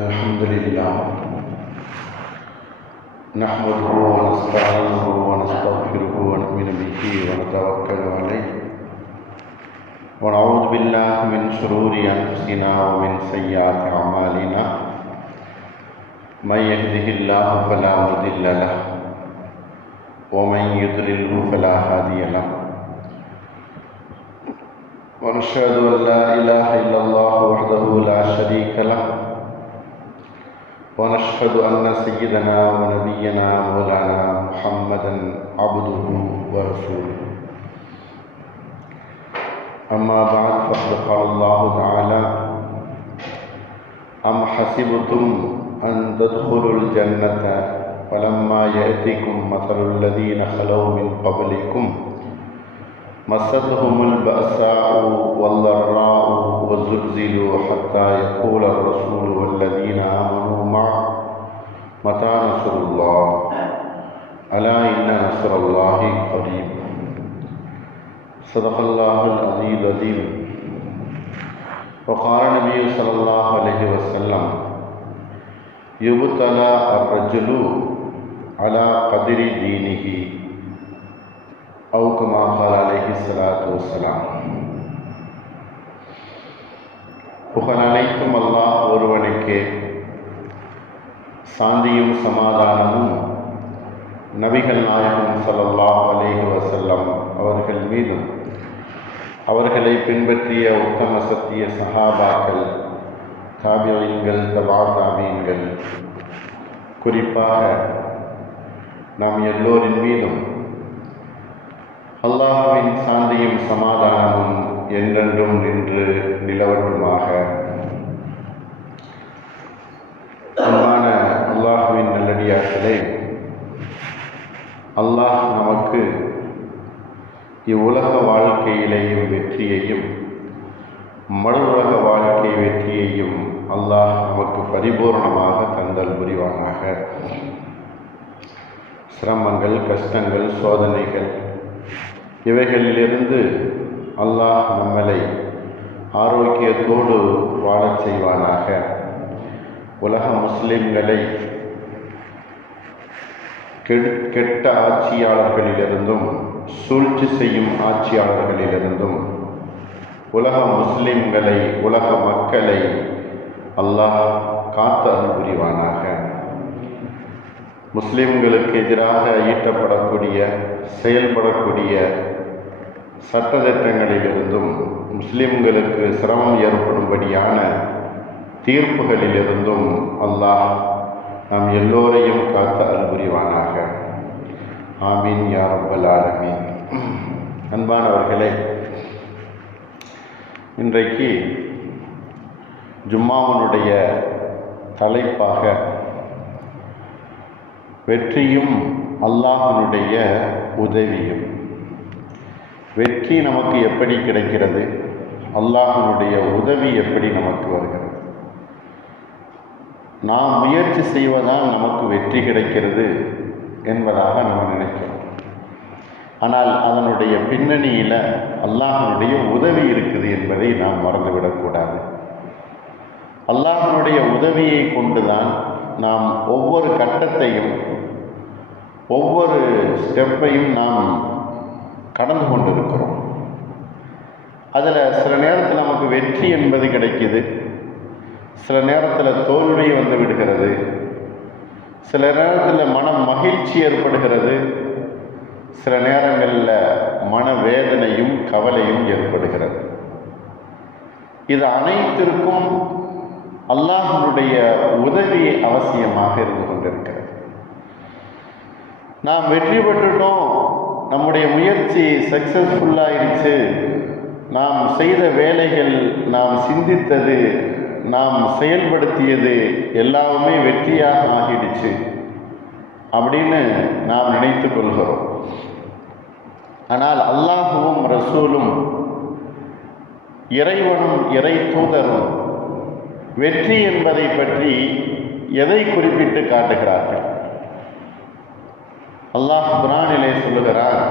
الحمد لله نحمده ونستعينه ونستغفره ونؤمن به ونتوكل عليه ونعوذ بالله من شرور أنفسنا ومن سيئات أعمالنا من يهده الله فلا مضل له ومن يضلله فلا هادي له ونشهد أن لا إله إلا الله وحده لا شريك له ونشهد أن سيدنا ونبينا مولانا محمدا عبده ورسوله أما بعد فقد قال الله تعالى أم حسبتم أن تدخلوا الجنة ولما يأتكم مثل الذين خلوا من قبلكم مستهم البأساء والضراء وزلزلوا حتى يقول الرسول والذين آمنوا معه متى نصر الله ألا إن نصر الله قريب صدق الله العلي العظيم وقال النبي صلى الله عليه وسلم يبتلى الرجل على قدر دينه أو كما قال عليه الصلاة والسلام. புகழ் அனைத்தும் அல்லாஹ் ஒருவனுக்கே, சாந்தியும் சமாதானமும் நபிகள் நாயகம் ஸல்லல்லாஹு அலைஹி வஸல்லம் அவர்கள் மீதும் அவர்களை பின்பற்றிய உத்தம சத்திய சஹாபாக்கள், தாபிஈன்கள், தபா தாபீன்கள், குறிப்பாக நாம் எல்லோரின் மீதும் அல்லாஹ்வின் சாந்தியும் சமாதானமும் என்றென்றும் நின்று நிலவட்டுமாக. அன்பான அல்லாஹ்வின் நல்லடியார்களே, அல்லாஹ் நமக்கு இவ்வுலக வாழ்க்கையிலேயும் வெற்றியையும் மறு உலக வாழ்க்கை வெற்றியையும் அல்லாஹ் நமக்கு பரிபூர்ணமாக தந்தல் புரிவானாக. சிரமங்கள், கஷ்டங்கள், சோதனைகள் இவைகளிலிருந்து அல்லாஹ் நம்மளை ஆரோக்கியத்தோடு வாழச் செய்வானாக. உலக முஸ்லிம்களை கெட்ட ஆட்சியாளர்களிலிருந்தும் சூழ்ச்சி செய்யும் ஆட்சியாளர்களிலிருந்தும் உலக முஸ்லிம்களை, உலக மக்களை அல்லாஹ் காத்து அருள் புரிவானாக. முஸ்லிம்களுக்கு எதிராக ஈட்டப்படக்கூடிய, செயல்படக்கூடிய சட்டத்திட்டங்களிலிருந்தும் முஸ்லிம்களுக்கு சிரமம் ஏற்படும்படியான தீர்ப்புகளிலிருந்தும் அல்லாஹ் நாம் எல்லோரையும் காத்து அருள் புரிவானாக. ஆமீன் யா ரப்பல் ஆலமீன். அன்பானவர்களே, இன்றைக்கு ஜும்மாவினுடைய தலைப்பாக வெற்றியும் அல்லாஹ்வினுடைய உதவியும். வெற்றி நமக்கு எப்படி கிடைக்கிறது, அல்லாஹ்வினுடைய உதவி எப்படி நமக்கு வருகிறது? நாம் முயற்சி செய்வதால் நமக்கு வெற்றி கிடைக்கிறது என்பதாக நம்ம நினைக்கிறோம். ஆனால் அதனுடைய பின்னணியில் அல்லாஹ்வினுடைய உதவி இருக்குது என்பதை நாம் மறந்துவிடக்கூடாது. அல்லாஹ்வினுடைய உதவியை கொண்டுதான் நாம் ஒவ்வொரு கட்டத்தையும், ஒவ்வொரு ஸ்டெப்பையும் நாம் கடந்து கொண்டிருக்கிறோம். அதில் சில நேரத்தில் நமக்கு வெற்றி என்பது கிடைக்கிது, சில நேரத்தில் தோல்வி வந்து விடுகிறது, சில நேரத்தில் மன மகிழ்ச்சி ஏற்படுகிறது, சில நேரங்களில் மனவேதனையும் கவலையும் ஏற்படுகிறது. இது அனைத்திற்கும் அல்லாஹ்வுடைய உதவி அவசியமாக இருந்து கொண்டிருக்கிறது. நாம் வெற்றி பெற்றுட்டோம், நம்முடைய முயற்சி சக்ஸஸ்ஃபுல்லாகிடுச்சு, நாம் செய்த வேலைகள், நாம் சிந்தித்தது, நாம் செயல்படுத்தியது எல்லாமே வெற்றியாக ஆகிடுச்சு அப்படின்னு நாம் நினைத்து கொள்கிறோம். ஆனால் அல்லாஹுவும் ரசூலும், இறைவனும் இறை தூதரும் வெற்றி என்பதை பற்றி எதை குறிப்பிட்டு காட்டுகிறார்கள்? அல்லாஹ் குர்ஆனிலே சொல்லுகிறார்,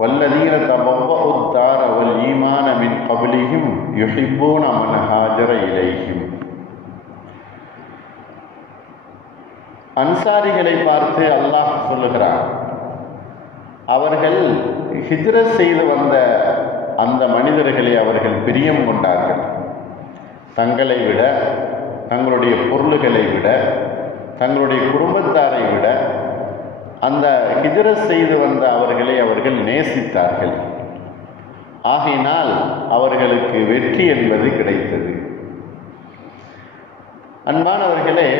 வல்லதீன தபவ்வஉ الدار والإيمان من قبلهم يحبون من هاجر إليهم. அன்சாரிகளை பார்த்து அல்லாஹ் சொல்லுகிறான், அவர்கள் ஹிஜ்ரத் செய்து வந்த அந்த மனிதர்களை அவர்கள் பிரியம் கொண்டார்கள். தங்களை விட, தங்களுடைய பொருள்களை விட, தங்களுடைய குடும்பத்தாரை விட அந்த ஹிஜ்ரத் செய்து வந்த அவர்களை அவர்கள் நேசித்தார்கள். ஆகையினால் அவர்களுக்கு வெற்றி என்பது கிடைத்தது. அன்பானவர்களே,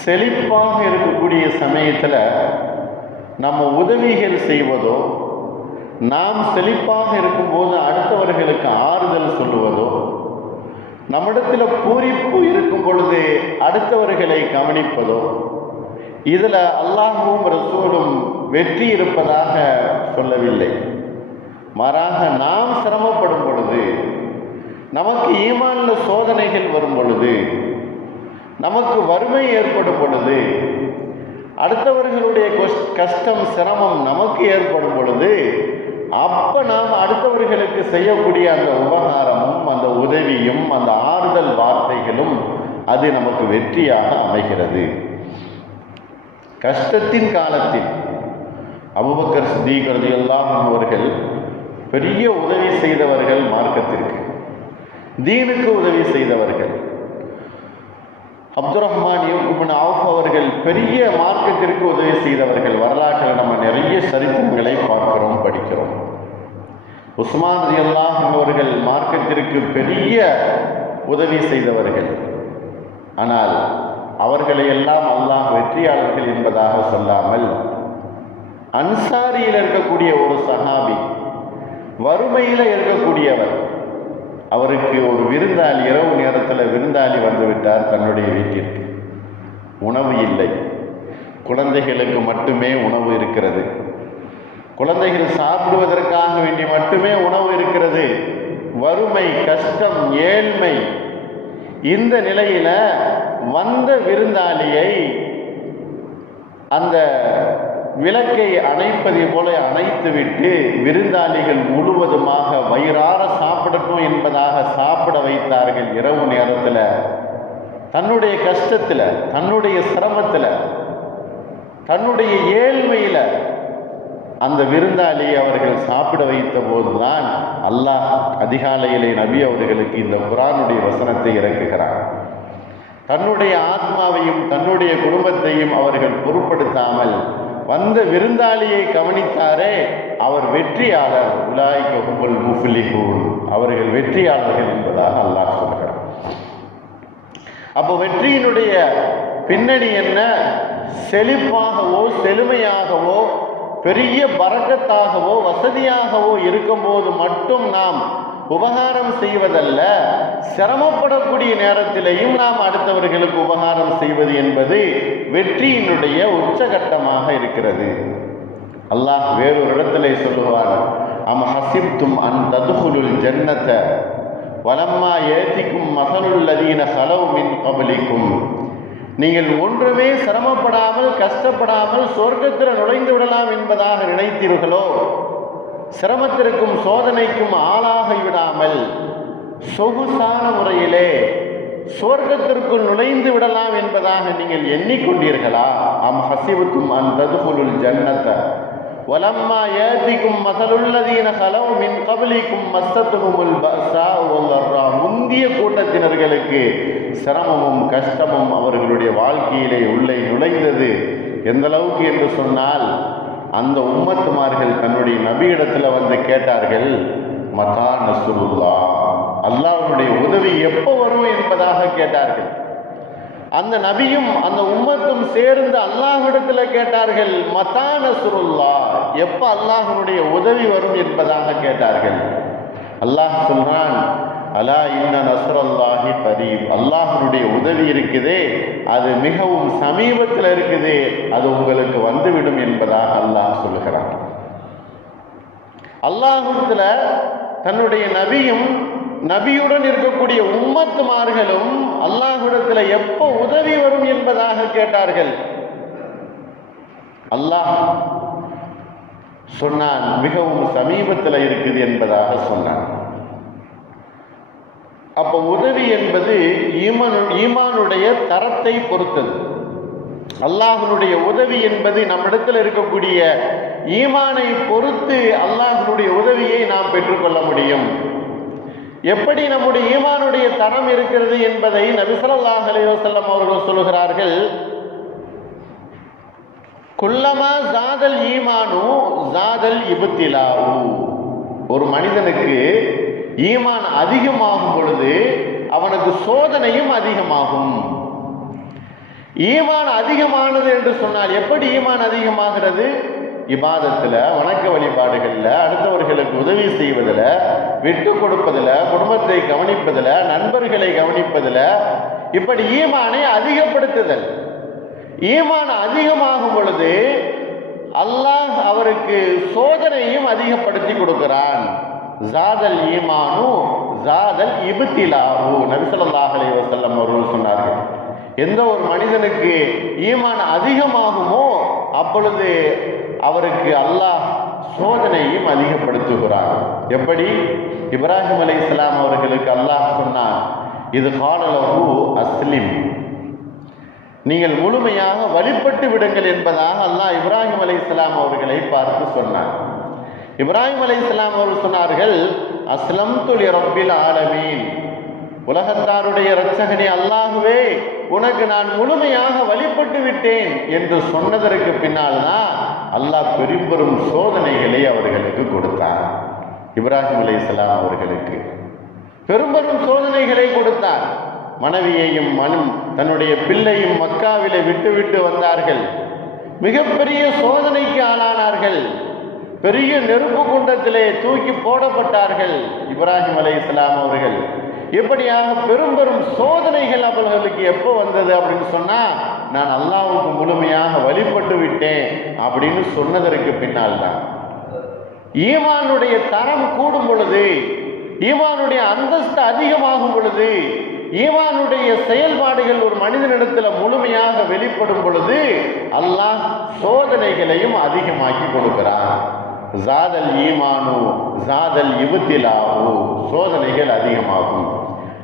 செழிப்பாக இருக்கக்கூடிய சமயத்தில் நம்ம உதவிகள் செய்வதோ, நாம் செழிப்பாக இருக்கும்போது அடுத்தவர்களுக்கு ஆறுதல் சொல்லுவதோ, நம்மிடத்தில் பூரிப்பு இருக்கும் பொழுது அடுத்தவர்களை கவனிப்பதோ, இதில் அல்லாஹ்வும் ரசூலும் வெற்றி இருப்பதாக சொல்லவில்லை. மாறாக நாம் சிரமப்படும் பொழுது, நமக்கு ஈமானில் சோதனைகள் வரும் பொழுது, நமக்கு வறுமை ஏற்படும் பொழுது, அடுத்தவர்களுடைய கஷ்டம் சிரமம் நமக்கு ஏற்படும் பொழுது, அப்போ நாம் அடுத்தவர்களுக்கு செய்யக்கூடிய அந்த உபகாரமும் அந்த உதவியும் அந்த ஆறுதல் வார்த்தைகளும் அது நமக்கு வெற்றியாக அமைகிறது. கஷ்டத்தின் காலத்தில் அபூபக்கர் சித்தீக் ரலியல்லாஹு அன்ஹு அவர்கள் பெரிய உதவி செய்தவர்கள், மார்க்கத்திற்கு தீனுக்கு உதவி செய்தவர்கள். அப்துர்ரஹ்மான் இப்னு அவுஃப் அவர்கள் பெரிய மார்க்கத்திற்கு உதவி செய்தவர்கள். வரலாற்றில் நம்ம நிறைய சரித்திரங்களை பார்க்கிறோம், படிக்கிறோம். உஸ்மான் ரலியல்லாஹு அன்ஹு அவர்கள் மார்க்கத்திற்கு பெரிய உதவி செய்தவர்கள். ஆனால் அவர்களை எல்லாம் அல்லாஹ் வெற்றியாளர்கள் என்பதாக சொல்லாமல், அன்சாரியில் இருக்கக்கூடிய ஒரு சஹாபி, வறுமையில் இருக்கக்கூடியவர், அவருக்கு ஒரு விருந்தாளி, இரவு நேரத்தில் விருந்தாளி வந்துவிட்டார் தன்னுடைய வீட்டிற்கு. உணவு இல்லை, குழந்தைகளுக்கு மட்டுமே உணவு இருக்கிறது, குழந்தைகள் சாப்பிடுவதற்காக வேண்டி மட்டுமே உணவு இருக்கிறது. வறுமை, கஷ்டம், ஏழ்மை, இந்த நிலையில வந்த விருந்தாளியை அந்த விளக்கை அணைப்பதை போல அணைத்துவிட்டு விருந்தாளிகள் முழுவதுமாக வயிறார சாப்பிடட்டும் என்பதாக சாப்பிட வைத்தார்கள். இரவு நேரத்தில் தன்னுடைய கஷ்டத்தில், தன்னுடைய சிரமத்தில், தன்னுடைய ஏழ்மையில் அந்த விருந்தாளியை அவர்கள் சாப்பிட வைத்த போதுதான் அல்லாஹ் அதிகாலையிலே நபி அவர்களுக்கு இந்த குர்ஆனுடைய வசனத்தை இறக்குகிறார். தன்னுடைய ஆத்மாவையும் தன்னுடைய குடும்பத்தையும் அவர்கள் பொருட்படுத்தாமல் வந்த விருந்தாளியை கவனித்தாரே, அவர் வெற்றியாளர். உலாயிக ஹுமுல் முஃப்லிஹூன், அவர்கள் வெற்றியாளர்கள் என்பதாக அல்லாஹ் சொல்கிறார். அப்போ வெற்றியினுடைய பின்னணி என்ன? செழிப்பாகவோ செழுமையாகவோ பெரிய பரக்கத்தாகவோ வசதியாகவோ இருக்கும்போது மட்டும் நாம் உபகாரம் செய்வதல்ல, சிரமப்படக்கூடிய நேரத்திலேயும் நாம் அடுத்தவர்களுக்கு உபகாரம் செய்வது என்பது வெற்றியினுடைய உச்சகட்டமாக இருக்கிறது. அல்லாஹ் வேறொரு இடத்திலே சொல்லுவார், அம் ஹசிப்தும் அன் ததுகுலுல் ஜன்னத வலம்மா ஏத்திக்கும் மஸலுல்லதீன ஸலவ் மின் கப்லிக்கும், நீங்கள் ஒன்றுமே சிரமப்படாமல் கஷ்டப்படாமல் சொர்க்கத்தில் நுழைந்து விடலாம் என்பதாக நினைத்தீர்களோ, சிரமத்திற்கும் சோதனைக்கும் ஆளாகி விடாமல் சொகுசான முறையிலே சொர்க்கத்திற்குள் நுழைந்து விடலாம் என்பதாக நீங்கள் எண்ணிக்கொண்டீர்களா? அம் ஹசிபத்தும் அன் ததுகுலுல் ஜன்னத வலம்மா யாதிக்கும் மஸலுல்லதீன ஸலவ் மின் கப்லிக்கும் மஸ்ஸத்துஹுமுல் பஅஸா வல் ضرா, முந்திய கூட்டத்தினர்களுக்கு சிரமமும் கஷ்டமும் அவர்களுடைய வாழ்க்கையிலே உள்ளே நுழைந்தது. எந்த அளவுக்கு என்று சொன்னால், அந்த உம்மத்துமார்கள் தன்னுடைய நபியிடத்தில் வந்து கேட்டார்கள், மதா நஸ்ருல்லாஹ், அல்லாஹ்வுடைய உதவி எப்போ வரும் என்பதாக கேட்டார்கள். அந்த நபியும் அந்த உம்மத்தும் சேர்ந்து அல்லாஹ்விடத்தில் கேட்டார்கள், மதா நஸ்ருல்லாஹ், எப்போ அல்லாஹ்வுடைய உதவி வரும் என்பதாக கேட்டார்கள். அல்லாஹ் சொல்றான், அலா இன்ன நஸ்ரல்லாஹி கரீப், அல்லாஹ்வுடைய உதவி இருக்குதே அது மிகவும் சமீபத்தில் இருக்குது, அது உங்களுக்கு வந்துவிடும் என்பதாக அல்லாஹ் சொல்லுகிறான். அல்லாஹ்விடத்தில் தன்னுடைய நபியும் நபியுடன் இருக்கக்கூடிய உம்மத்துமார்களும் அல்லாஹ்விடத்தில் எப்போ உதவி வரும் என்பதாக கேட்டார்கள். அல்லாஹ் சொன்னான், மிகவும் சமீபத்தில் இருக்குது என்பதாக சொன்னான். அப்போ உதவி என்பது ஈமானுடைய தரத்தை பொறுத்தது. அல்லாஹ்வுடைய உதவி என்பது நம்மிடத்தில் இருக்கக்கூடிய ஈமானை பொறுத்து அல்லாஹ்வுடைய உதவியை நாம் பெற்றுக்கொள்ள முடியும். எப்படி நம்முடைய ஈமானுடைய தரம் இருக்கிறது என்பதை நபி ஸல்லல்லாஹு அலைஹி வஸல்லம் அவர்கள் சொல்கிறார்கள், குல்லமா ஜாதல் ஈமானு ஜாதல் இப்திலாவு. ஒரு மனிதனுக்கு ஈமான் அதிகமாகும் பொழுது அவனுக்கு சோதனையும் அதிகமாகும். ஈமான் அதிகமானது என்று சொன்னால் எப்படி ஈமான் அதிகமாகிறது? இபாதத்தில், வணக்க வழிபாடுகளில், அடுத்தவர்களுக்கு உதவி செய்வதில், விட்டு கொடுப்பதில், குடும்பத்தை கவனிப்பதில், நண்பர்களை கவனிப்பதில், இப்படி ஈமானை அதிகப்படுத்துதல். ஈமான் அதிகமாகும் பொழுது அல்லாஹ் அவருக்கு சோதனையும் அதிகப்படுத்தி கொடுக்கிறான். ஜாதல் ஈமானு ஜாதல் இப்திலாஹு. நபி ஸல்லல்லாஹு அலைஹி வஸல்லம் அவர்கள் சொன்னார்கள், எந்த ஒரு மனிதனுக்கு ஈமான் அதிகமாகுமோ அப்பொழுது அவருக்கு அல்லாஹ் சோதனையும் அதிகப்படுத்துகிறான். எப்படி? இப்ராஹிம் அலைஹிஸ்ஸலாம் அவர்களுக்கு அல்லாஹ் சொன்னான், இது காலலஹு அஸ்லிம், நீங்கள் முழுமையாக வழிபட்டு விடுங்கள் என்பதாக அல்லாஹ் இப்ராஹிம் அலைஹிஸ்ஸலாம் அவர்களை பார்த்து சொன்னார். இப்ராஹிம் அலைஹிஸ்ஸலாம் அவர்கள் சொன்னார்கள், அஸ்லம்து லிரப்பில் ஆலமீன், உலகத்தாருடைய இரட்சகனே அல்லாஹுவே, உனக்கு நான் முழுமையாக வழிபட்டு விட்டேன் என்று சொன்னதற்கு பின்னால் தான் அல்லாஹ் பெரும் சோதனைகளை அவர்களுக்கு கொடுத்தார். இப்ராஹிம் அலைஹிஸ்ஸலாம் அவர்களுக்கு பெரும் சோதனைகளை கொடுத்தார். மனைவியையும் தன்னுடைய பிள்ளையும் மக்காவிலே விட்டு வந்தார்கள். மிகப்பெரிய சோதனைக்கு ஆளானார்கள். பெரிய நெருப்பு குண்டத்திலே தூக்கி போடப்பட்டார்கள் இப்ராஹிம் அலைஹிஸ்ஸலாம் அவர்கள். இப்படியாக பெரும் சோதனைகள் அவர்களுக்கு எப்போ வந்தது அப்படின்னு சொன்னா, நான் அல்லாஹ்வுக்கு முழுமையாக வழிபட்டு விட்டேன் அப்படின்னு சொன்னதற்கு பின்னால் தான். ஈமானுடைய தரம் கூடும் பொழுது, ஈமானுடைய அந்தஸ்து அதிகமாகும் பொழுது, ஈமானுடைய செயல்பாடுகள் ஒரு மனிதனிடத்தில் முழுமையாக வெளிப்படும் பொழுது அல்லாஹ் சோதனைகளையும் அதிகமாக்கி கொடுக்கிறான். ஜாதல் ஈமானு ஜாதல் இப்திலாஹு, சோதனைகள் அதிகமாகும்.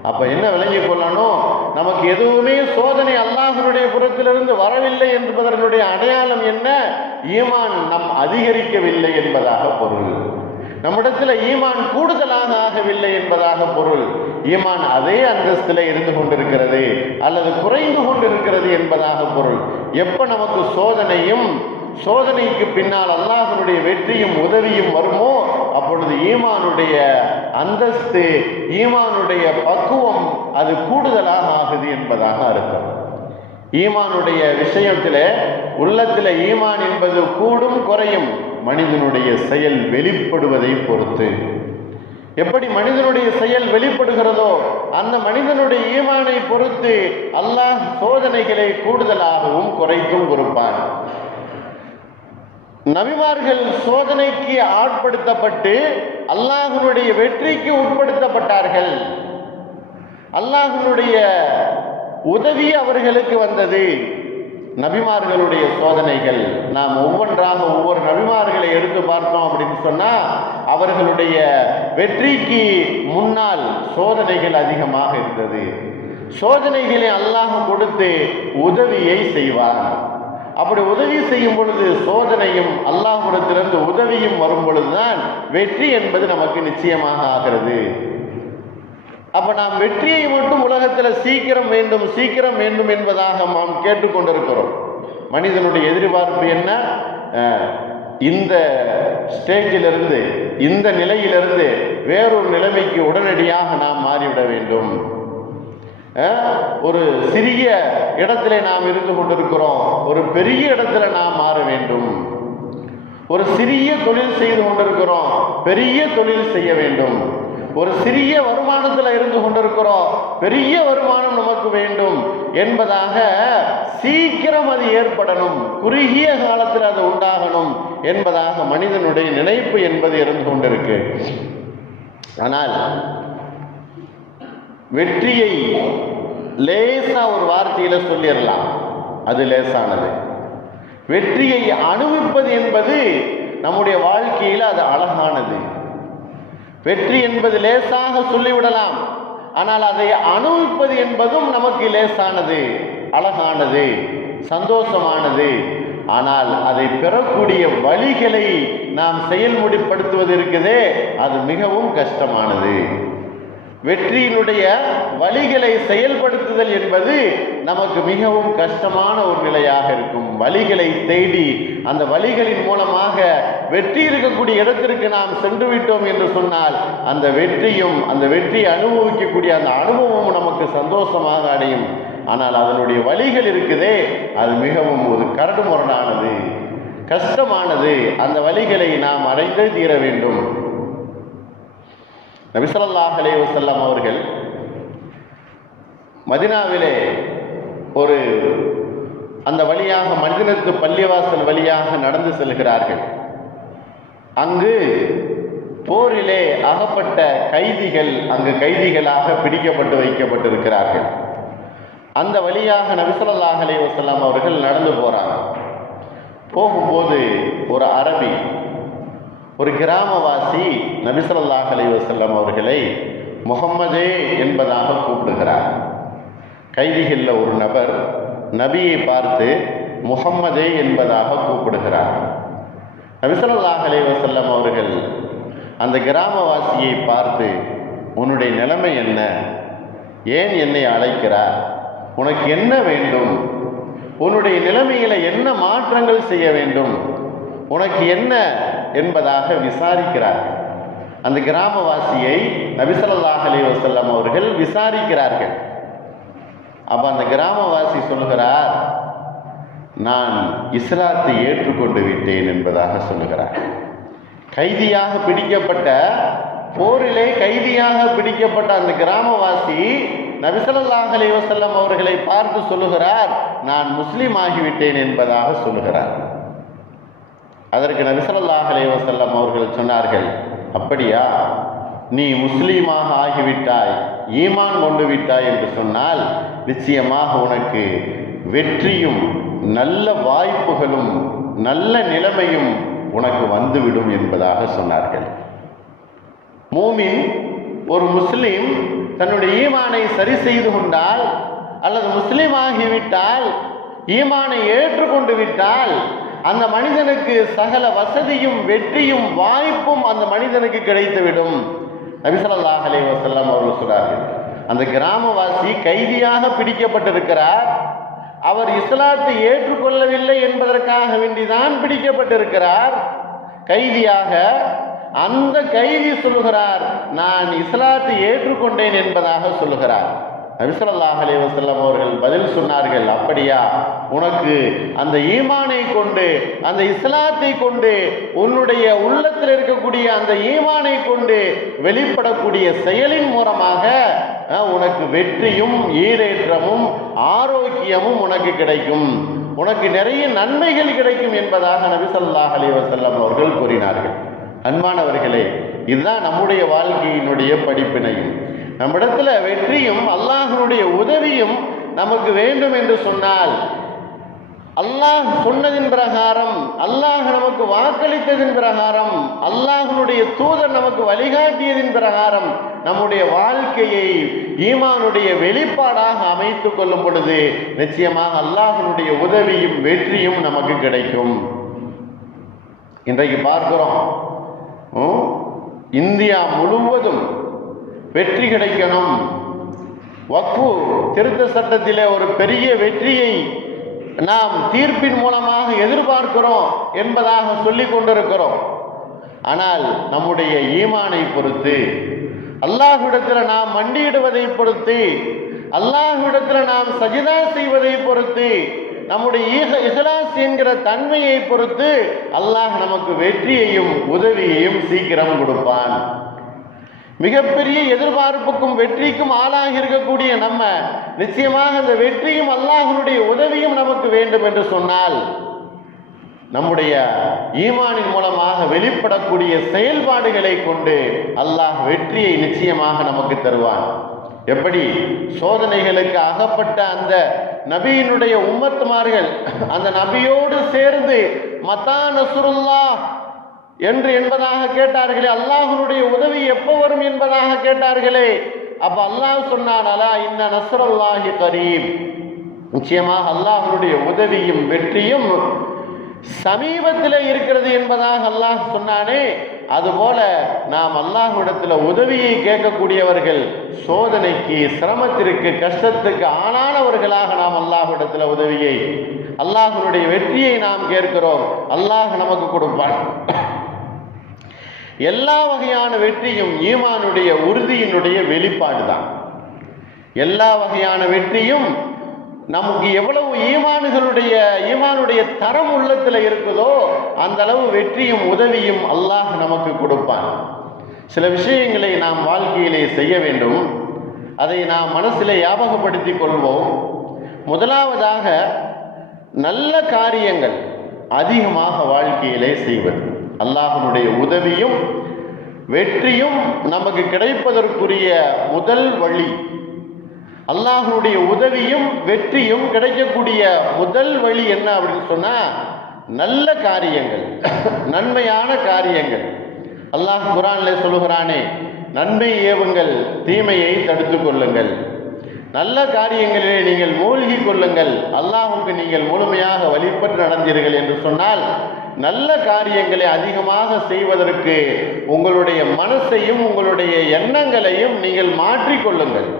அப்ப என்ன விளங்கிக் கொள்ளணும்? நமக்கு எதுவுமே சோதனை அல்லாஹ்வுடைய புறத்திலிருந்து வரவில்லை என்பதனுடைய அடையாளம் என்ன? ஈமான் நம் அதிகரிக்கவில்லை என்பதாக பொருள். நம்மிடத்தில் ஈமான் கூடுதலாக ஆகவில்லை என்பதாக பொருள். ஈமான் அதே அந்தஸ்தில் இருந்து கொண்டிருக்கிறது அல்லது குறைந்து கொண்டிருக்கிறது என்பதாக பொருள். எப்ப நமக்கு சோதனைக்கு பின்னால் அல்லாஹ்வுடைய வெற்றியும் உதவியும் வருமோ அப்பொழுது ஈமானுடைய அந்தஸ்து, ஈமானுடைய பக்குவம் அது கூடுதலாக ஆகுது என்பதாக அர்த்தம். ஈமானுடைய விஷயத்தில் உள்ளத்தில் ஈமான் என்பது கூடும் குறையும் மனிதனுடைய செயல் வெளிப்படுவதை பொறுத்து. எப்படி மனிதனுடைய செயல் வெளிப்படுகிறதோ அந்த மனிதனுடைய ஈமானை பொறுத்து அல்லாஹ் சோதனைகளை கூடுதலாகவும் குறைத்தும் கொடுப்பான். நபிமார்கள் சோதனைக்கு ஆட்படுத்தப்பட்டு அல்லாஹ்வுடைய வெற்றிக்கு உட்படுத்தப்பட்டார்கள். அல்லாஹ்வுடைய உதவி அவர்களுக்கு வந்தது. நபிமார்களுடைய சோதனைகள் நாம் ஒவ்வொன்றாக ஒவ்வொரு நபிமார்களை எடுத்து பார்த்தோம் அப்படின்னு சொன்னா அவர்களுடைய வெற்றிக்கு முன்னால் சோதனைகள் அதிகமாக இருந்தது. சோதனைகளை அல்லாஹ் கொடுத்து உதவியை செய்வார். அப்படி உதவி செய்யும் பொழுது சோதனையும் அல்லாஹ்விடத்திலிருந்து உதவியும் வரும் பொழுதுதான் வெற்றி என்பது நமக்கு நிச்சயமாக ஆகிறது. அப்ப நாம் வெற்றியை மட்டும் உலகத்தில் சீக்கிரம் வேண்டும் என்பதாக நாம் கேட்டுக்கொண்டிருக்கிறோம். மனிதனுடைய எதிர்பார்ப்பு என்ன? இந்த ஸ்டேஜிலிருந்து, இந்த நிலையிலிருந்து வேறொரு நிலைமைக்கு உடனடியாக நாம் மாறிவிட வேண்டும். ஒரு சிறிய இடத்திலே நாம் இருந்து கொண்டிருக்கிறோம், ஒரு பெரிய இடத்துல நாம் மாற வேண்டும். ஒரு சிறிய தொழில் செய்து கொண்டிருக்கிறோம், பெரிய தொழில் செய்ய வேண்டும். ஒரு சிறிய வருமானத்தில் இருந்து கொண்டிருக்கிறோம், பெரிய வருமானம் நமக்கு வேண்டும் என்பதாக சீக்கிரம் அது ஏற்படணும், குறுகிய காலத்தில் அது உண்டாகணும் என்பதாக மனிதனுடைய நினைப்பு என்பது இருந்து கொண்டிருக்கு. ஆனால் வெற்றியை லேசா ஒரு வார்த்தையில சொல்லிடலாம், அது லேசானது. வெற்றியை அனுபவிப்பது என்பது நம்முடைய வாழ்க்கையில் அது அழகானது. வெற்றி என்பது லேசாக சொல்லிவிடலாம், ஆனால் அதை அனுபவிப்பது என்பதும் நமக்கு லேசானது. அழகானது, சந்தோஷமானது. ஆனால் அதை பெறக்கூடிய வழிகளை நாம் செயல்முறைப்படுத்துவது இருக்குதே, அது மிகவும் கஷ்டமானது. வெற்றியினுடைய வழிகளை செயல்படுத்துதல் என்பது நமக்கு மிகவும் கஷ்டமான ஒரு நிலையாக இருக்கும். வழிகளை தேடி அந்த வழிகளின் மூலமாக வெற்றி இருக்கக்கூடிய இடத்திற்கு நாம் சென்று விட்டோம் என்று சொன்னால் அந்த வெற்றியும் அந்த வெற்றியை அனுபவிக்கக்கூடிய அந்த அனுபவமும் நமக்கு சந்தோஷமாக அடையும். ஆனால் அதனுடைய வழிகள் இருக்குதே, அது மிகவும் ஒரு கரடுமுரடானது, கஷ்டமானது. அந்த வழிகளை நாம் அடைந்தே தீர வேண்டும். நபி ஸல்லல்லாஹு அலைஹி வஸல்லம் அவர்கள் மதீனாவிலே அந்த வழியாக மதீனத்து பள்ளிவாசல் வழியாக நடந்து செல்கிறார்கள். அங்கு போரிலே அகப்பட்ட கைதிகள் அங்கு கைதிகளாக பிடிக்கப்பட்டு வைக்கப்பட்டிருக்கிறார்கள். அந்த வழியாக நபி ஸல்லல்லாஹு அலைஹி வஸல்லம் அவர்கள் நடந்து போகிறாங்க. போகும்போது ஒரு அரபி, ஒரு கிராமவாசி நபி ஸல்லல்லாஹு அலைஹி வஸல்லம் அவர்களை முஹம்மதே என்பதாக கூப்பிடுகிறார். கைதிகளில் ஒரு நபர் நபியை பார்த்து முஹம்மதே என்பதாக கூப்பிடுகிறார். நபி ஸல்லல்லாஹு அலைஹி வஸல்லம் அவர்கள் அந்த கிராமவாசியை பார்த்து, உன்னுடைய நிலைமை என்ன? ஏன் என்னை அழைக்கிறார்? உனக்கு என்ன வேண்டும்? உன்னுடைய நிலைமையில என்ன மாற்றங்கள் செய்ய வேண்டும்? உனக்கு என்ன என்பதாக விசாரிக்கிறார். அந்த கிராமவாசியை நபி ஸல்லல்லாஹு அலைஹி வஸல்லம் அவர்கள் விசாரிக்கிறார்கள். அப்ப அந்த கிராமவாசி சொல்லுகிறார், நான் இஸ்லாத்தை ஏற்றுக்கொண்டு விட்டேன் என்பதாக சொல்லுகிறார். கைதியாக பிடிக்கப்பட்ட, போரிலே கைதியாக பிடிக்கப்பட்ட அந்த கிராமவாசி நபி ஸல்லல்லாஹு அலைஹி வஸல்லம் அவர்களை பார்த்து சொல்லுகிறார், நான் முஸ்லீம் ஆகிவிட்டேன் என்பதாக சொல்லுகிறார். அதற்கு நபி ஸல்லல்லாஹு அலைஹி வஸல்லம் அவர்கள் சொன்னார்கள், அப்படியா, நீ முஸ்லீமாக ஆகிவிட்டாய், ஈமான் கொண்டு விட்டாய் என்று சொன்னால் நிச்சயமாக உனக்கு வெற்றியும் நல்ல வாய்ப்புகளும் நல்ல நிலைமையும் உனக்கு வந்துவிடும் என்பதாக சொன்னார்கள். மூமின், ஒரு முஸ்லீம் தன்னுடைய ஈமானை சரி செய்து கொண்டால் அல்லது முஸ்லீம் ஆகிவிட்டால், ஈமானை ஏற்றுக்கொண்டு விட்டால் அந்த மனிதனுக்கு சகல வசதியும் வெற்றியும் வாய்ப்பும் அந்த மனிதனுக்கு கிடைத்துவிடும். நபி ஸல்லல்லாஹு அலைஹி வஸல்லம் அவர்கள் சொல்றார்கள், அந்த கிராமவாசி கைதியாக பிடிக்கப்பட்டிருக்கிறார். அவர் இஸ்லாத்தை ஏற்றுக்கொள்ளவில்லை என்பதற்காக வேண்டிதான் பிடிக்கப்பட்டிருக்கிறார் கைதியாக. அந்த கைதி சொல்லுகிறார், நான் இஸ்லாத்தை ஏற்றுக்கொண்டேன் என்பதாக சொல்லுகிறார். நபி ஸல்லல்லாஹு அலைஹி வஸல்லம் அவர்கள் பதில் சொன்னார்கள், அப்படியா, உனக்கு அந்த ஈமானை கொண்டு, அந்த இஸ்லாத்தை கொண்டு, உன்னுடைய உள்ளத்தில் இருக்கக்கூடிய அந்த ஈமானை கொண்டு வெளிப்படக்கூடிய செயலின் மூலமாக உனக்கு வெற்றியும் ஈரேற்றமும் ஆரோக்கியமும் உனக்கு கிடைக்கும், உனக்கு நிறைய நன்மைகள் கிடைக்கும் என்பதாக நபி ஸல்லல்லாஹு அலைஹி வஸல்லம் அவர்கள் கூறினார்கள். அன்பானவர்களே, இதுதான் நம்முடைய வாழ்க்கையினுடைய படிப்பினையும். நம்மிடத்துல வெற்றியும் அல்லாஹ்வுடைய உதவியும் நமக்கு வேண்டும் என்று சொன்னால், அல்லாஹ் சொன்னதின் பிரகாரம், அல்லாஹ் நமக்கு வாக்களித்ததின் பிரகாரம், அல்லாஹ்வுடைய தூதர் நமக்கு வழிகாட்டியதின் பிரகாரம் நம்முடைய வாழ்க்கையை ஈமானுடைய வெளிப்பாடாக அமைத்துக் கொள்ளும் பொழுது நிச்சயமாக அல்லாஹ்வுடைய உதவியும் வெற்றியும் நமக்கு கிடைக்கும். இன்றைக்கு பார்க்கிறோம், இந்தியா முழுவதும் வெற்றி கிடைக்கணும், வக்ஃபு திருத்த சட்டத்திலே ஒரு பெரிய வெற்றியை நாம் தீர்ப்பின் மூலமாக எதிர்பார்க்கிறோம் என்பதாக சொல்லிக் கொண்டிருக்கிறோம். ஆனால் நம்முடைய ஈமானை பொறுத்து, அல்லாஹ்விடத்தில் நாம் மண்டியிடுவதை பொறுத்து, அல்லாஹ்விடத்தில் நாம் சஜிதா செய்வதை பொறுத்து, நம்முடைய இஹ்லாஸ் என்கிற தன்மையை பொறுத்து அல்லாஹ் நமக்கு வெற்றியையும் உதவியையும் சீக்கிரம் கொடுப்பான். மிகப்பெரிய எதிர்பார்ப்புக்கும் வெற்றிக்கும் ஆளாகி இருக்கக்கூடிய நம்ம நிச்சயமாக அந்த வெற்றியும் அல்லாஹ்வுடைய உதவியும் நமக்கு வேண்டும் என்று சொன்னால் நம்முடைய ஈமானின் மூலமாக வெளிப்படக்கூடிய செயல்பாடுகளை கொண்டு அல்லாஹ் வெற்றியை நிச்சயமாக நமக்கு தருவான். எப்படி சோதனைகளுக்கு அகப்பட்ட அந்த நபியினுடைய உம்மத்துமார்கள் அந்த நபியோடு சேர்ந்து மத்தா நஸ்ருல்லாஹ் என்று என்பதாக கேட்டார்களே, அல்லாஹ்வுடைய உதவி எப்போ வரும் என்பதாக கேட்டார்களே. அப்ப அல்லாஹ் சொன்னான், அலா இன்ன நஸ்ருல்லாஹி கரீப், நிச்சயமாக அல்லாஹ்வுடைய உதவியும் வெற்றியும் சமீபத்தில் இருக்கிறது என்பதாக அல்லாஹ் சொன்னானே, அதுபோல நாம் அல்லாஹ்விடத்தில் உதவியை கேட்கக்கூடியவர்கள் சோதனைக்கு, சிரமத்திற்கு, கஷ்டத்துக்கு ஆளானவர்களாக நாம் அல்லாஹ்விடத்தில் உதவியை, அல்லாஹ்வுடைய வெற்றியை நாம் கேட்கிறோம். அல்லாஹ் நமக்கு கொடுப்பான். எல்லா வகையான வெற்றியும் ஈமானுடைய உறுதியினுடைய வெளிப்பாடு தான். எல்லா வகையான வெற்றியும் நமக்கு எவ்வளவு ஈமானுடைய தரம் உள்ளத்தில் இருக்குதோ அந்த அளவு வெற்றியும் உதவியும் அல்லாஹ் நமக்கு கொடுப்பான். சில விஷயங்களை நாம் வாழ்க்கையிலே செய்ய வேண்டும். அதை நாம் மனசிலே ஞாபகப்படுத்திக் கொள்வோம். முதலாவதாக, நல்ல காரியங்கள் அதிகமாக வாழ்க்கையிலே செய்வது. அல்லாஹ்வுடைய உதவியும் வெற்றியும் நமக்கு கிடைப்பதற்குரிய முதல் வழி, அல்லாஹ்வுடைய உதவியும் வெற்றியும் கிடைக்கக்கூடிய முதல் வழி என்ன அப்படின்னு சொன்னால், நல்ல காரியங்கள், நன்மையான காரியங்கள். அல்லாஹ் குர்ஆனில் சொல்லுகிறானே, நன்மை ஏவுங்கள், தீமையை தடுத்து கொள்ளுங்கள். நல்ல காரியங்களிலே நீங்கள் மூழ்கி கொள்ளுங்கள், அல்லாஹ்வுக்கு நீங்கள் முழுமையாக வழிபட்டு நடந்தீர்கள் என்று சொன்னால், நல்ல காரியங்களை அதிகமாக செய்வதற்கு உங்களுடைய மனசையும் உங்களுடைய எண்ணங்களையும் நீங்கள் மாற்றிக்கொள்ளுங்கள்.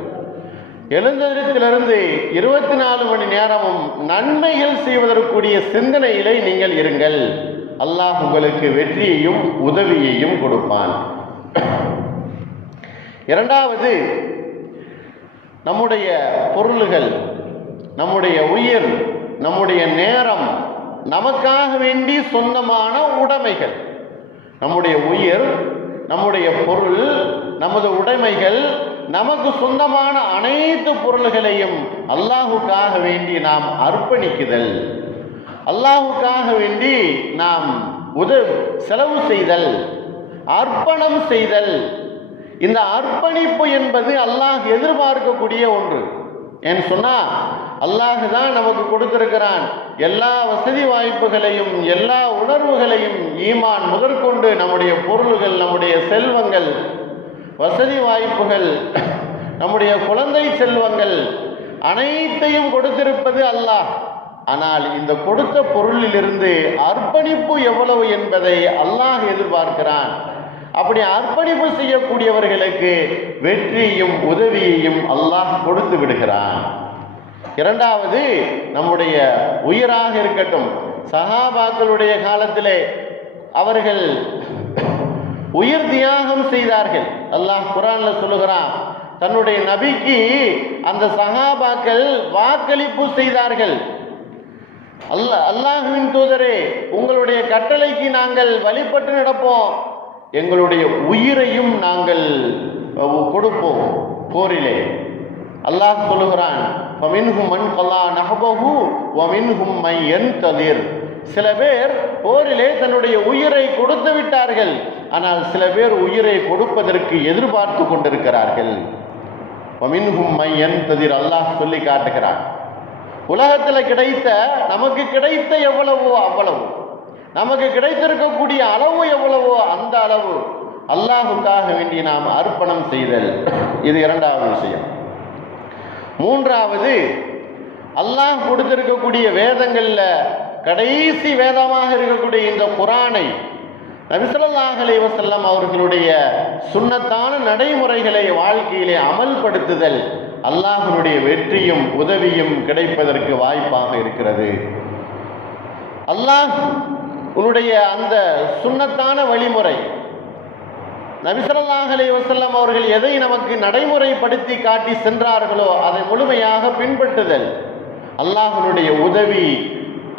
எழுந்ததிலிருந்து 24 மணி நேரமும் நன்மைகள் செய்வதற்குரிய சிந்தனையிலே நீங்கள் இருங்கள். அல்லாஹ் உங்களுக்கு வெற்றியையும் உதவியையும் கொடுப்பான். இரண்டாவது, நம்முடைய பொருள்கள், நம்முடைய உயிர், நம்முடைய நேரம் நமக்காக வேண்டி சொந்தமான உடைமைகள். நம்முடைய உயிர், நம்முடைய பொருள், நமது உடைமைகள், நமக்கு சொந்தமான அனைத்து பொருள்களையும் அல்லாஹுக்காக வேண்டி நாம் அர்ப்பணிக்குதல், அல்லாஹுக்காக வேண்டி நாம் செலவு செய்தல், அர்ப்பணம் செய்தல். இந்த அர்ப்பணிப்பு என்பது அல்லாஹ் எதிர்பார்க்கக்கூடிய ஒன்று. ஏன்னு சொன்னால், அல்லாஹ் தான் நமக்கு கொடுத்திருக்கிறான் எல்லா வசதி வாய்ப்புகளையும், எல்லா உணர்வுகளையும். ஈமான் முதற்கொண்டு நம்முடைய பொருள்கள், நம்முடைய செல்வங்கள், வசதி வாய்ப்புகள், நம்முடைய குழந்தை செல்வங்கள் அனைத்தையும் கொடுத்திருப்பது அல்லாஹ். ஆனால் இந்த கொடுத்த பொருளிலிருந்து அர்ப்பணிப்பு எவ்வளவு என்பதை அல்லாஹ் எதிர்பார்க்கிறான். அப்படி அர்ப்பணிப்பு செய்யக்கூடியவர்களுக்கு வெற்றியையும் உதவியையும் அல்லாஹ் கொடுத்து விடுகிறான். இரண்டாவது, நம்முடைய உயிராக இருக்கட்டும். சஹாபாக்களுடைய காலத்திலே அவர்கள் உயிர் தியாகம் செய்தார்கள். அல்லாஹ் குர்ஆன்ல சொல்லுகிறான், தன்னுடைய நபிக்கு அந்த சஹாபாக்கள் வாக்களிப்பு செய்தார்கள். அல்லாஹ்வின் தூதரே, உங்களுடைய கட்டளைக்கு நாங்கள் வழிபட்டு நடப்போம், எங்களுடைய உயிரையும் நாங்கள் கொடுப்போம் போரிலே. அல்லாஹ் சொல்லுகிறான், ஃபமின்ஹும் மன் கலா நஹபஹு வமின்ஹும் மை யன்தலிர். சில பேர் போரிலே தன்னுடைய உயிரை கொடுத்து விட்டார்கள், ஆனால் சில பேர் உயிரை கொடுப்பதற்கு எதிர்பார்த்து கொண்டிருக்கிறார்கள். வமின்ஹும் மை யன்தலிர் அல்லாஹ் சொல்லி காட்டுகிறான். உலகத்தில் கிடைத்த, நமக்கு கிடைத்த எவ்வளவோ அவ்வளவு, நமக்கு கிடைத்திருக்கக்கூடிய அளவு எவ்வளவோ அந்த அளவு அல்லாஹுக்காக வேண்டி நாம் அர்ப்பணம் செய்தல். இது இரண்டாவது விஷயம். மூன்றாவது, அல்லாஹ் கொடுத்திருக்கக்கூடிய வேதங்களில் கடைசி வேதமாக இருக்கக்கூடிய இந்த குர்ஆனை நபி ஸல்லல்லாஹு அலைஹி வஸல்லம் அவர்களுடைய சுன்னத்தான நடைமுறைகளை வாழ்க்கையிலே அமல்படுத்துதல் அல்லாஹ்வுடைய வெற்றியும் உதவியும் கிடைப்பதற்கு வாய்ப்பாக இருக்கிறது. அல்லாஹ் உன்னுடைய அந்த சுன்னத்தான வழிமுறை, நபி ஸல்லல்லாஹு அலைஹி வஸல்லம் அவர்கள் எதை நமக்கு நடைமுறைப்படுத்தி காட்டி சென்றார்களோ அதை முழுமையாக பின்பற்றுதல் அல்லாஹ்வுடைய உதவி,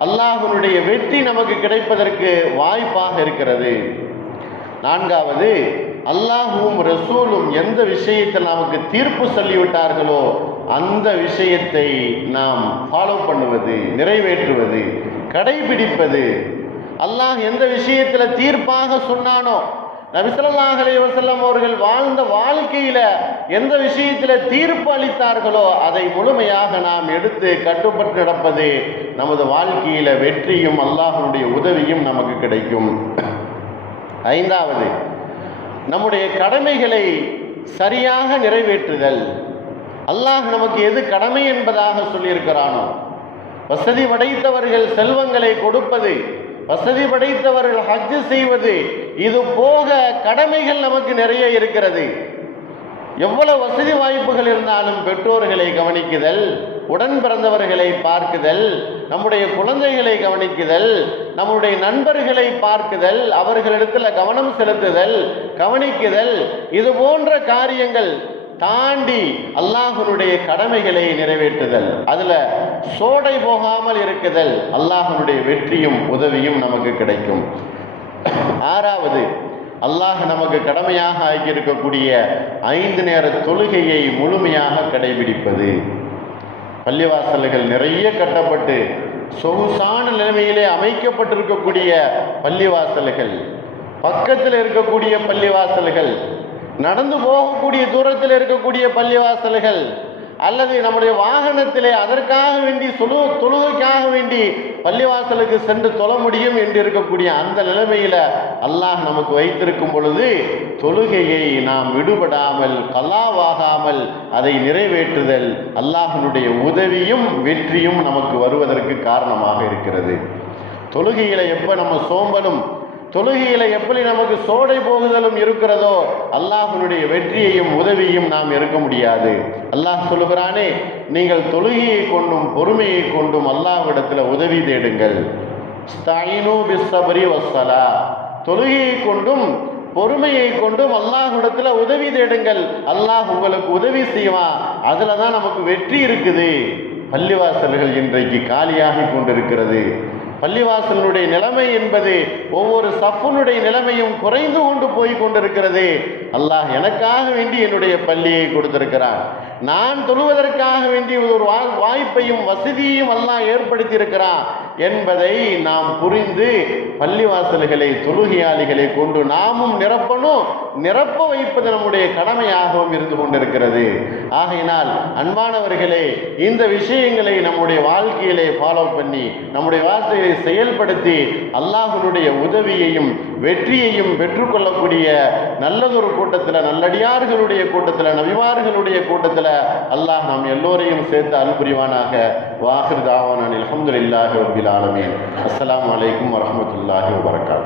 அல்லாஹ்வுடைய வெற்றி நமக்கு கிடைப்பதற்கு வாய்ப்பாக இருக்கிறது. நான்காவது, அல்லாஹுவும் ரசூலும் எந்த விஷயத்தில் நமக்கு தீர்ப்பு சொல்லிவிட்டார்களோ அந்த விஷயத்தை நாம் ஃபாலோ பண்ணுவது, நிறைவேற்றுவது, கடைபிடிப்பது. அல்லாஹ் எந்த விஷயத்தில் தீர்ப்பாக சொன்னானோ, நபி ஸல்லல்லாஹு அலைஹி வஸல்லம் அவர்கள் வாழ்ந்த வாழ்க்கையில் எந்த விஷயத்தில் தீர்ப்பு அளித்தார்களோ அதை முழுமையாக நாம் எடுத்து கட்டுப்பட்டு நடப்பது நமது வாழ்க்கையில் வெற்றியும் அல்லாஹ்வுடைய உதவியும் நமக்கு கிடைக்கும். ஐந்தாவது, நம்முடைய கடமைகளை சரியாக நிறைவேற்றுதல். அல்லாஹ் நமக்கு எது கடமை என்பதாக சொல்லியிருக்கிறானோ வசதி படைத்தவர்கள் செல்வங்களை கொடுப்பது, வசதி படைத்தவர்கள் ஹஜ் செய்வது, இது போக கடமைகள் நமக்கு நிறைய இருக்கிறது. எவ்வளவு வசதி வாய்ப்புகள் இருந்தாலும் பெற்றோர்களை கவனிக்குதல், உடன் பிறந்தவர்களை பார்க்குதல், நம்முடைய குழந்தைகளை கவனிக்குதல், நம்முடைய நண்பர்களை பார்க்குதல், அவர்களிடத்தில் கவனம் செலுத்துதல், கவனிக்குதல், இது போன்ற காரியங்கள் தாண்டி அல்லாஹ்வுடைய கடமைகளை நிறைவேற்றுதல், அதுல சோடை போகாமல் இருக்குதல், அல்லாஹ்வுடைய வெற்றியும் உதவியும் நமக்கு கிடைக்கும். ஆறாவது, அல்லாஹ் நமக்கு கடமையாக ஆக்கியிருக்கக்கூடிய 5 நேர தொழுகையை முழுமையாக கடைபிடிப்பது. பள்ளிவாசல்கள் நிறைய கட்டப்பட்டு சொகுசான நிலைமையிலே அமைக்கப்பட்டிருக்கக்கூடிய பள்ளிவாசல்கள், பக்கத்தில் இருக்கக்கூடிய பள்ளிவாசல்கள், நடந்து போகக்கூடிய தூரத்தில் இருக்கக்கூடிய பள்ளிவாசல்கள், அல்லது நம்முடைய வாகனத்திலே அதற்காக வேண்டி தொழுகைக்காக வேண்டி பள்ளிவாசலுக்கு சென்று தொழ முடியும் என்று இருக்கக்கூடிய அந்த நிலைமையில அல்லாஹ் நமக்கு வைத்திருக்கும் பொழுது தொழுகையை நாம் விடுபடாமல் கலாவாகாமல் அதை நிறைவேற்றுதல் அல்லாஹ்வுடைய உதவியும் வெற்றியும் நமக்கு வருவதற்கு காரணமாக இருக்கிறது. தொழுகையில எப்ப நம்ம சோம்பலும், தொழுகையில எப்படி நமக்கு சோடை போகுதலும் இருக்கிறதோ அல்லாஹ்வுடைய வெற்றியையும் உதவியும் நாம் இருக்க முடியாது. அல்லாஹ் சொல்லுகிறானே, நீங்கள் தொழுகையை கொண்டும் பொறுமையை கொண்டும் அல்லாஹ்விடத்தில் உதவி தேடுங்கள். ஸ்தாயினு பிஸ்ஸப்ரி வஸ்ஸலா, தொழுகையை கொண்டும் பொறுமையை கொண்டும் அல்லாஹ்விடத்தில் உதவி தேடுங்கள், அல்லாஹ் உங்களுக்கு உதவி செய்வான். அதில் தான் நமக்கு வெற்றி இருக்குது. பள்ளிவாசல்கள் இன்றைக்கு காலியாகி கொண்டிருக்கிறது. பள்ளிவாசலுடைய நிலைமை என்பது ஒவ்வொரு சஃபுனுடைய நிலைமையும் குறைந்து கொண்டு போய் கொண்டிருக்கிறது. அல்லாஹ் எனக்காக வேண்டி என்னுடைய பள்ளியை கொடுத்திருக்கிறான், நான் தொழுவதற்காக வேண்டி ஒரு வாய்ப்பையும் வசதியையும் அல்லாஹ் ஏற்படுத்தி இருக்கிறான் என்பதை நாம் புரிந்து பள்ளிவாசல்களை தொழுகையாளிகளை கொண்டு நாமும் நிரப்பணும், நிரப்ப வைப்பது நம்முடைய கடமையாகவும் இருந்து கொண்டிருக்கிறது. ஆகையினால் அன்பானவர்களே, இந்த விஷயங்களை நம்முடைய வாழ்க்கையிலே ஃபாலோ பண்ணி நம்முடைய வாழ்க்கையை செயல்படுத்தி அல்லாஹ்வுடைய உதவியையும் வெற்றியையும் பெற்றுக்கொள்ளக்கூடிய நல்லதொரு கூட்டத்தில், நல்லடியார்களுடைய கூட்டத்தில், நபிமார்களுடைய கூட்டத்தில் அல்லாஹ் நாம் எல்லோரையும் சேர்த்து அருள் புரிவானாக. வாஹிர் தாவானா அல்ஹம்துலில்லாஹி ரப்பில் ஆலமீன். அஸ்ஸலாமு அலைக்கும் வரஹ்மத்துல்லாஹி வபரகாத்துஹு.